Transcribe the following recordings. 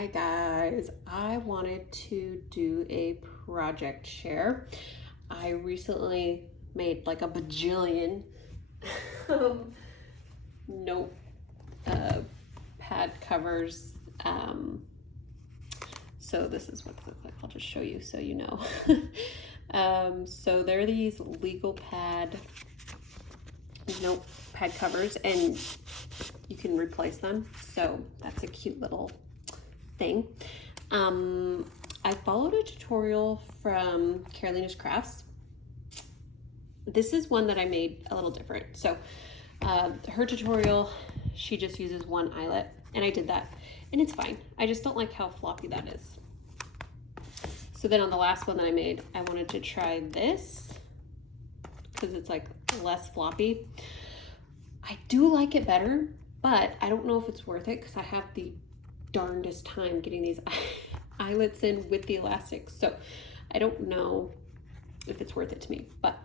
Hi guys, I wanted to do a project share. I recently made like a bajillion note pad covers. So this is what they look like. I'll just show you so you know. So they're these legal pad notepad covers, and you can replace them. So that's a cute little thing. I followed a tutorial from Carolina's Crafts. This is one that I made a little different. So her tutorial, she just uses one eyelet, and I did that, and it's fine. I just don't like how floppy that is. So then on the last one that I made, I wanted to try this because it's like less floppy. I do like it better, but I don't know if it's worth it because I have the darndest time getting these eyelets in with the elastics. So I don't know if it's worth it to me, but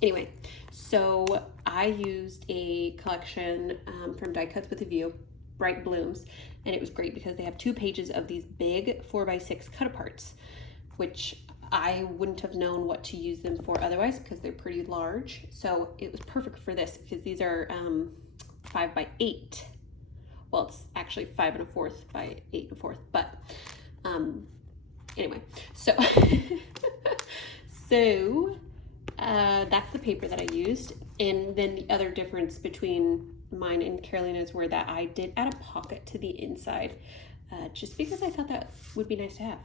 anyway, so I used a collection from Die Cuts with a View, Bright Blooms, and it was great because they have 2 pages of these big 4x6 cut aparts, which I wouldn't have known what to use them for otherwise because they're pretty large. So it was perfect for this because these are 5x8. Well, it's actually 5 1/4 by 8 1/4, but anyway, so that's the paper that I used. And then the other difference between mine and Carolina's were that I did add a pocket to the inside, just because I thought that would be nice to have.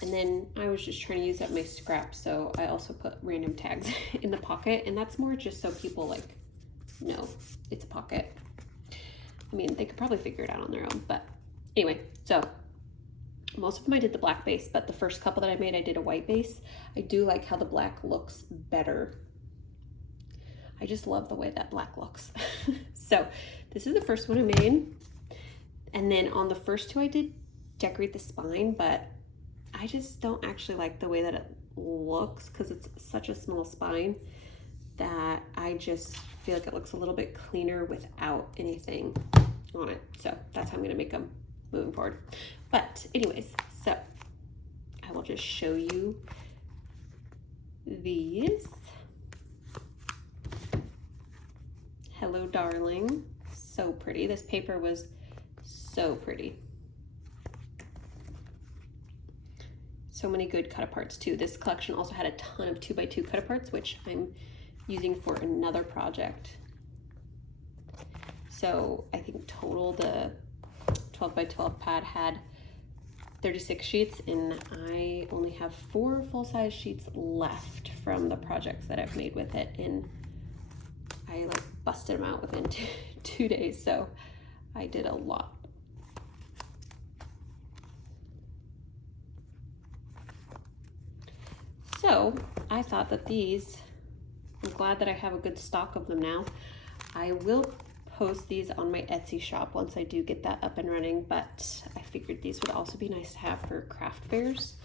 And then I was just trying to use up my scraps, so I also put random tags in the pocket, and that's more just so people like know it's a pocket. I mean, they could probably figure it out on their own, but anyway, so most of them I did the black base, but the first couple that I made, I did a white base. I do like how the black looks better. I just love the way that black looks. So this is the first one I made. And then on the first 2, I did decorate the spine, but I just don't actually like the way that it looks because it's such a small spine that I just feel like it looks a little bit cleaner without anything on it. So that's how I'm gonna make them moving forward. But anyways, so I will just show you these. Hello, darling. So pretty. This paper was so pretty. So many good cut aparts too. This collection also had a ton of 2x2 cut aparts, which I'm using for another project. So I think total the 12x12 pad had 36 sheets, and I only have 4 full-size sheets left from the projects that I've made with it, and I like busted them out within 2 days, so I did a lot. So I thought that these, I'm glad that I have a good stock of them now. I will post these on my Etsy shop once I do get that up and running, but I figured these would also be nice to have for craft fairs,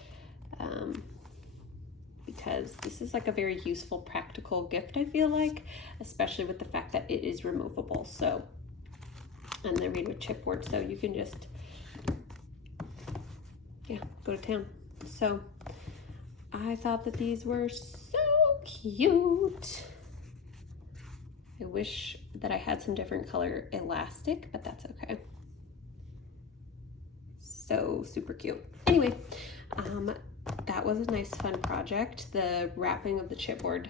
because this is like a very useful, practical gift, I feel like, especially with the fact that it is removable. So, and they're made with chipboard, so you can just, yeah, go to town. So I thought that these were so cute. I wish that I had some different color elastic, but that's okay. So super cute. Anyway, that was a nice fun project. The wrapping of the chipboard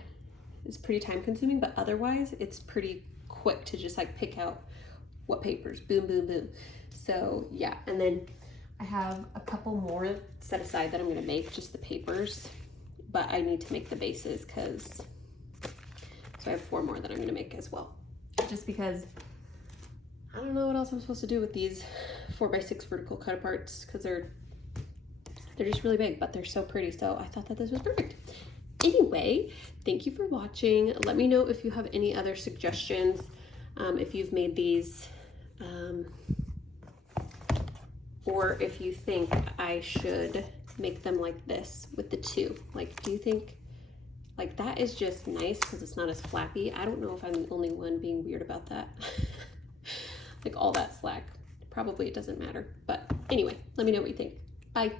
is pretty time consuming, but otherwise it's pretty quick to just like pick out what papers, boom, boom, boom. So yeah, and then I have a couple more set aside that I'm gonna make, just the papers, but I need to make the bases because, so I have 4 more that I'm gonna make as well. Just because I don't know what else I'm supposed to do with these 4x6 vertical cut aparts because they're just really big, but they're so pretty. So I thought that this was perfect. Anyway, thank you for watching. Let me know if you have any other suggestions, if you've made these, or if you think I should make them like this with the 2. Like, do you think like that is just nice because it's not as flappy? I don't know if I'm the only one being weird about that. Like all that slack, probably it doesn't matter, but Anyway, let me know what you think. Bye.